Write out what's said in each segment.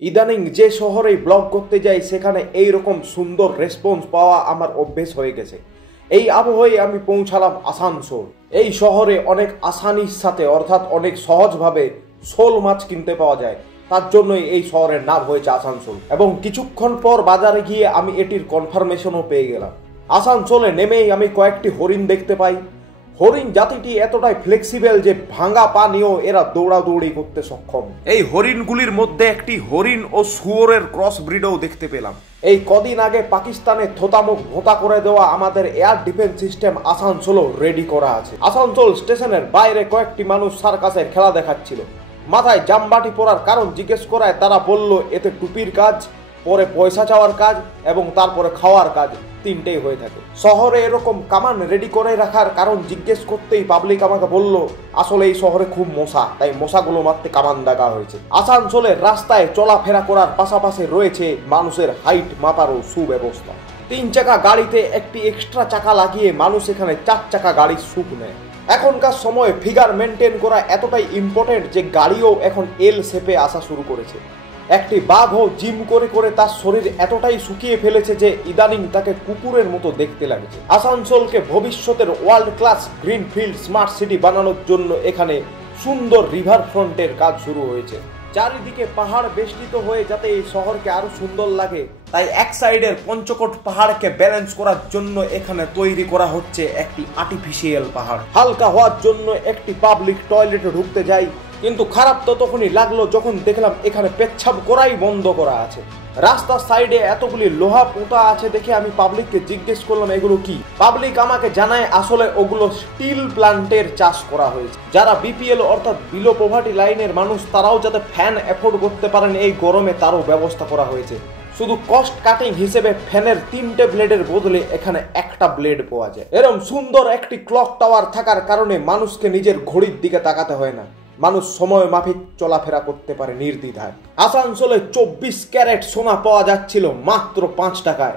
ইদানিং যে শহরে ব্লগ করতে যাই সেখানে এই রকম সুন্দর রেসপন্স পাওয়া আমার অভ্যেস হয়ে গেছে। এই আবহাওয়ায় আমি পৌঁছালাম আসানসোল। এই শহরে অনেক আসানির সাথে অর্থাৎ অনেক সহজভাবে শোল মাছ কিনতে পাওয়া যায়, তার জন্যই এই শহরের নাম হয়েছে আসানসোল। এবং কিছুক্ষণ পর বাজারে গিয়ে আমি এটির কনফার্মেশনও পেয়ে গেলাম। আসানসোলে নেমেই আমি কয়েকটি হরিণ দেখতে পাই। হরিণ জাতিটি এতটাই ফ্লেক্সিবল যে ভাঙা পা নিয়েও এরা দৌড়াদৌড়ি করতে সক্ষম। এই হরিণগুলির মধ্যে একটি হরিণ ও শুয়োরের ক্রস ব্রিডও দেখতে পেলাম। এই কদিন আগে পাকিস্তানে থোতামুখ ভোতা করে দেওয়া আমাদের এয়ার ডিফেন্স সিস্টেম আসানসোলও রেডি করা আছে। আসানসোল স্টেশনের বাইরে কয়েকটি মানুষ সার্কাসের খেলা দেখাচ্ছিল। মাথায় জামবাটি পরার কারণ জিজ্ঞেস করায় তারা বলল এতে টুপির কাজ, পরে পয়সা চাওয়ার কাজ এবং তারপরে খাওয়ার কাজ, তিনটেই হয়ে থাকে। শহরে এরকম কামান রেডি করে রাখার কারণ জিজ্ঞেস করতেই পাবলিক আমাকে বলল আসলে এই শহরে খুব মশা, তাই মশাগুলো মারতে কামান দেখা হয়েছে। আসানসোলের রাস্তায় চলাফেরা করার পাশাপাশি রয়েছে মানুষের হাইট মাপারও সুব্যবস্থা। 3 চাকা গাড়িতে একটি এক্সট্রা চাকা লাগিয়ে মানুষ এখানে 4 চাকা গাড়ির সুখ নেয়। এখনকার সময়ে ফিগার মেনটেন করা এতটাই ইম্পর্টেন্ট যে গাড়িও এখন এল শেপে আসা শুরু করেছে। একটি বাঘও জিম করে করে তার শরীর এতটাই শুকিয়ে ফেলেছে যে ইদানিং তাকে কুকুরের মতো দেখতে লাগছে। আসানসোলকে ভবিষ্যতের world class greenfield smart city বানানোর জন্য এখানে সুন্দর রিভার ফ্রন্টের কাজ শুরু হয়েছে। চারিদিকে পাহাড় বেষ্টিত হয়ে যাতে এই শহরকে আরো সুন্দর লাগে, তাই এক সাইডের পঞ্চকোট পাহাড়কে ব্যালেন্স করার জন্য এখানে তৈরি করা হচ্ছে একটি আর্টিফিশিয়াল পাহাড়। হালকা হওয়ার জন্য একটি পাবলিক টয়লেটে ঢুকতে যাই, কিন্তু খারাপ তো তখনই লাগলো যখন দেখলাম এখানে পেচ্ছাপ করাই বন্ধ করা আছে। রাস্তার সাইডে এতগুলি লোহা পোঁতা আছে দেখে আমি পাবলিককে জিজ্ঞেস করলাম এগুলো কি। পাবলিক আমাকে জানায় আসলে ওগুলো স্টিল প্ল্যান্টের চাষ করা হয়েছে। যারা বিপিএল অর্থাৎ বিলো পভার্টি লাইনের মানুষ তারাও যাতে ফ্যান অ্যাফোর্ড করতে পারেন এই গরমে তারও ব্যবস্থা করা হয়েছে। শুধু কস্ট কাটিং হিসেবে ফ্যানের 3টে ব্লেডের বদলে এখানে একটা ব্লেড পাওয়া যায়। এরকম সুন্দর একটি ক্লক টাওয়ার থাকার কারণে মানুষকে নিজের ঘড়ির দিকে তাকাতে হয় না, মানুষ সময় মাফিক চলাফেরা করতে পারে নির্দ্বিধায়। আসানসোলে 24 ক্যারেট সোনা পাওয়া যাচ্ছিল মাত্র 5 টাকায়।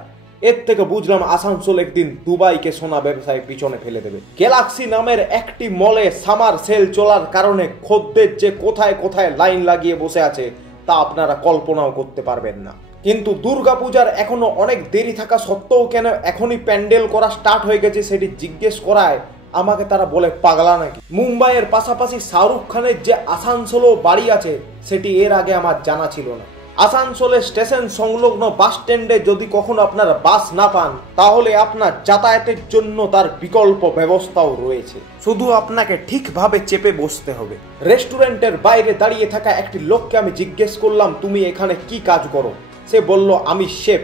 এর থেকে বুঝলাম আসানসোল একদিন দুবাইকে সোনা ব্যবসায় পিছনে ফেলে দেবে। গ্যালাক্সি নামের একটি মলে সামার সেল চলার কারণে খদ্দের যে কোথায় কোথায় লাইন লাগিয়ে বসে আছে তা আপনারা কল্পনাও করতে পারবেন না। কিন্তু দুর্গাপূজার এখনো অনেক দেরি থাকা সত্ত্বেও কেন এখনই প্যান্ডেল করা স্টার্ট হয়ে গেছে সেটি জিজ্ঞেস করায় আমাকে তারা বলে পাগলা নাকি। মুম্বাইয়ের পাশাপাশি শাহরুখ খানের যে আসানসোলও বাড়ি আছে সেটি এর আগে আমার জানা ছিল না। আসানসোলের স্টেশন সংলগ্ন বাস স্ট্যান্ডে যদি কখনো আপনারা বাস না পান তাহলে আপনার যাতায়াতের জন্য তার বিকল্প ব্যবস্থাও রয়েছে, শুধু আপনাকে ঠিকভাবে চেপে বসতে হবে। রেস্টুরেন্টের বাইরে দাঁড়িয়ে থাকা একটি লোককে আমি জিজ্ঞেস করলাম তুমি এখানে কি কাজ করো? সে বলল আমি শেফ।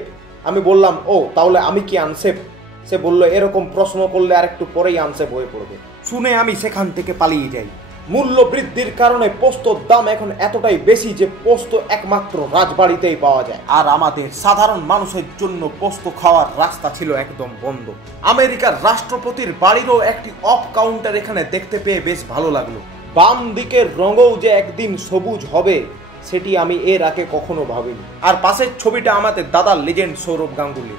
আমি বললাম ও তাহলে আমি কি আনশেফ? সে বলল এরকম প্রশ্ন করলে আর একটু পরেই আনশেফ হয়ে পড়বে। শুনে আমি সেখান থেকে পালিয়ে যাই। মূল্য বৃদ্ধির কারণে পোস্তর দাম এখন এতটাই বেশি যে পোস্ত একমাত্র রাজবাড়িতেই পাওয়া যায়, আর আমাদের সাধারণ মানুষের জন্য পোস্ত খাওয়ার রাস্তা ছিল একদম বন্ধ। আমেরিকার রাষ্ট্রপতির বাড়িরও একটি অফ কাউন্টার এখানে দেখতে পেয়ে বেশ ভালো লাগলো। বাম দিকের রঙও যে একদিন সবুজ হবে সেটি আমি এর আগে কখনো ভাবিনি। আর পাশের ছবিটা আমাদের দাদার লেজেন্ড সৌরভ গাঙ্গুলি।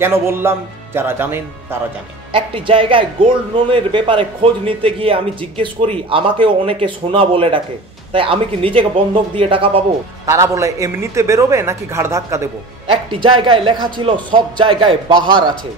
কেন বললাম? যারা জানেন তারা জানেন। একটি জায়গায় গোল্ড লোনের ব্যাপারে খোঁজ নিতে গিয়ে আমি জিজ্ঞেস করি আমাকেও অনেকে সোনা বলে ডাকে, তাই আমি কি নিজেকে বন্ধক দিয়ে টাকা পাবো? তারা বলে এমনিতে বেরোবে নাকি ঘাড় ধাক্কা দেবো। একটি জায়গায় লেখা ছিল সব জায়গায় বাহার আছে,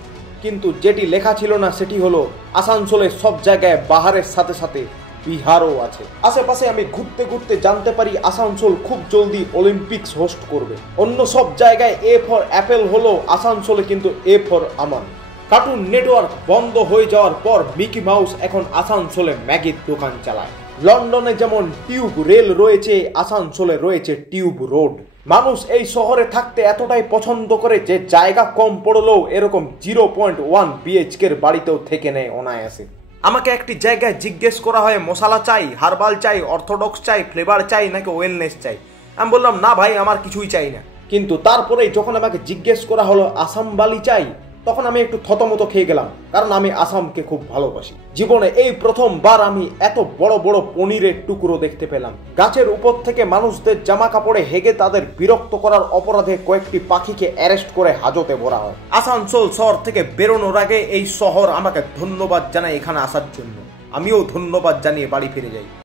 কিন্তু যেটি লেখা ছিল না সেটি হলো আসানসোলের সব জায়গায় বাহারের সাথে সাথে বিহারও আছে। আশেপাশে আমি ঘুরতে ঘুরতে জানতে পারি আসানসোল খুব জলদি অলিম্পিক্স হোস্ট করবে। অন্য সব জায়গায় এ ফর অ্যাপেল হলো, আসানসোলে কিন্তু A for Aman. Cartoon network বন্ধ হয়ে যাওয়ার পর মিকি মাউস এখন আসানসোলে ম্যাগির দোকান চালায়। লন্ডনে যেমন টিউব রেল রয়েছে, আসানসোলে রয়েছে টিউব রোড। মানুষ এই শহরে থাকতে এতটাই পছন্দ করে যে জায়গা কম পড়লেও এরকম 0.1 BHK বাড়িতেও থেকে নেয় অনায়াসে। আমাকে একটি জায়গায় জিজ্ঞেস করা হয় মশলা চাই, হার্বাল চাই, অর্থোডক্স চাই, ফ্লেভার চাই নাকি ওয়েলনেস চাই। আমি বললাম না ভাই আমার কিছুই চাই না। কিন্তু তারপরেই যখন আমাকে জিজ্ঞেস করা হলো আসাম বালি চাই তখন আমি একটু থতমত খেয়ে গেলাম, কারণ আমি আসামকে খুব ভালোবাসি। জীবনে এই প্রথমবার আমি এত বড় বড় পনিরের টুকরো দেখতে পেলাম। গাছের উপর থেকে মানুষদের জামা কাপড়ে হেগে তাদের বিরক্ত করার অপরাধে কয়েকটি পাখিকে অ্যারেস্ট করে হাজতে ভরা হয়। আসানসোল শহর থেকে বেরোনোর আগে এই শহর আমাকে ধন্যবাদ জানায় এখানে আসার জন্য। আমিও ধন্যবাদ জানিয়ে বাড়ি ফিরে যাই।